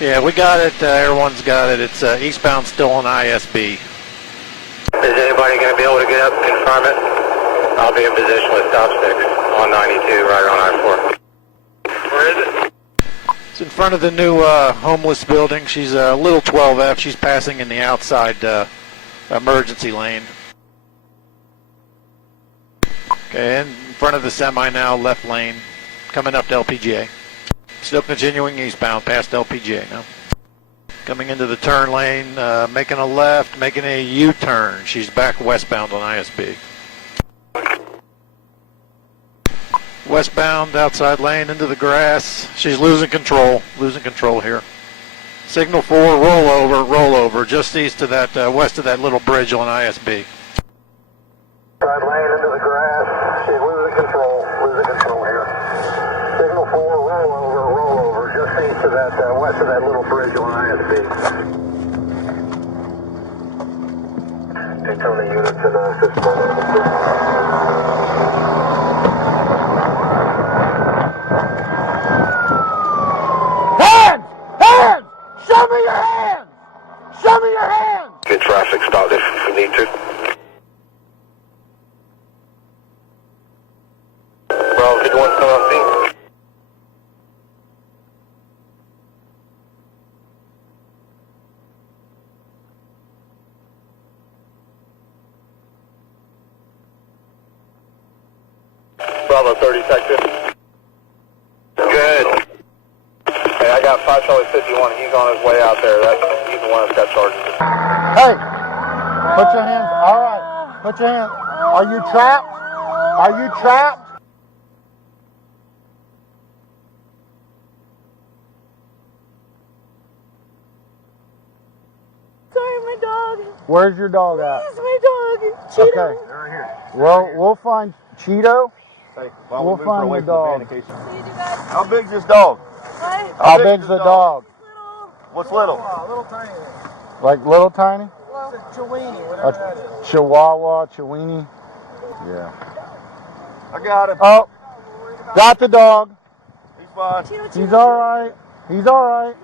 Yeah, we got it. Everyone's got it. It's eastbound still on ISB. Is anybody going to be able to get up and confirm it? I'll be in position with stop sticks on 92 right on I-4. Where is it? It's in front of the new homeless building. She's a little 12F. She's passing in the outside emergency lane. Okay, in front of the semi now, left lane, coming up to LPGA. Still continuing eastbound past LPGA now. Coming into the turn lane, making a left, making a U-turn. She's back westbound on ISB. Westbound, outside lane, into the grass. She's losing control here. Signal 4, rollover, just east of that, west of that little bridge on ISB. Outside lane, into the grass. She's losing control here. Signal 4, rollover, just east of that, west of that little bridge on ISB. Daytona units in system. Show me your hands! Show me your hands! Get traffic stopped if we need to. Bravo 51 still on scene. Bravo 30 sector. Good. Hey, I got 5 Charlie 51. He's on his way out there. He's the one that's got charges. Hey, put your hands, all right, put your hands. Are you trapped? Are you trapped? Sorry, my dog. Where's your dog at? Where's my dog? Cheeto. Okay. They're right here. Well, we'll find Cheeto. Hey, We'll find the dog. How big's this dog? What? How big's the dog? Little. What's little? Little tiny. Like little tiny? It's a Chiweenie, whatever that is. Chihuahua, Chiweenie. Yeah. I got him. Oh, got the dog. He's fine. Cheeto, He's all right. He's all right.